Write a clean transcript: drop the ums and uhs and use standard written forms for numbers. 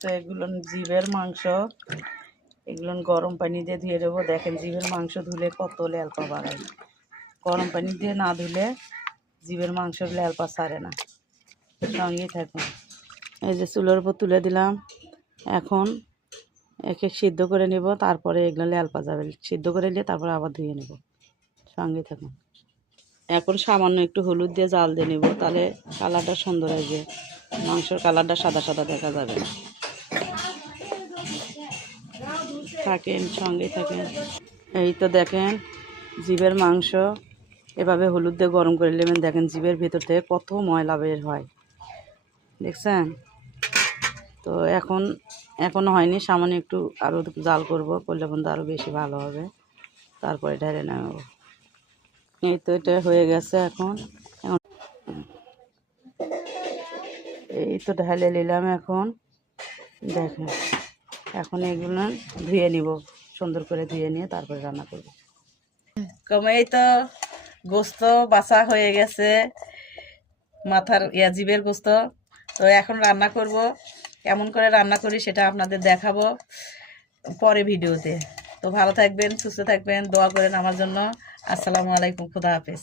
তো এগুলো জিভের মাংস, এগুলো গরম পানি দিয়ে ধুয়ে দেবো। দেখেন জিভের মাংস ধুলে কত ল্যালপা বাড়ায়, গরম পানি দিয়ে না ধুলে জিভের মাংসের ল্যালপা ছাড়ে না। সঙ্গেই থাকুন। এই যে চুলোর উপর তুলে দিলাম, এখন একে সিদ্ধ করে নেব, তারপরে এগুলো ল্যালপা যাবে। সিদ্ধ করে নিয়ে তারপরে আবার ধুয়ে নেব। সঙ্গেই থাকুন। এখন সামান্য একটু হলুদ দিয়ে জাল দিয়ে নেব, তাহলে কালারটা সুন্দর আসবে, মাংসের কালারটা সাদা সাদা দেখা যাবে। থাকেন, সঙ্গেই থাকেন। এই তো দেখেন জিভের মাংস এভাবে হলুদ দিয়ে গরম করে নেবেন। দেখেন জিভের ভেতর থেকে কত ময়লা বের হয়, দেখছেন? তো এখনও হয়নি, সামান্য একটু আরও জাল করলে কিন্তু আরও বেশি ভালো হবে। তারপরে ঢেলে নেব। এই তো এটা হয়ে গেছে। এখন এই তো ঢেলে নিলাম। এখন দেখেন, এখন এগুলো ধুয়ে নিব, সুন্দর করে ধুয়ে নিয়ে তারপরে রান্না করব। কমেই তো গোস্ত বাছা হয়ে গেছে, মাথার জিভের গোস্ত। তো এখন রান্না করব। কেমন করে রান্না করি সেটা আপনাদের দেখাবো পরে ভিডিওতে। তো ভালো থাকবেন, সুস্থ থাকবেন, দোয়া করেন আমার জন্য। আসসালামু আলাইকুম, খুদা হাফেজ।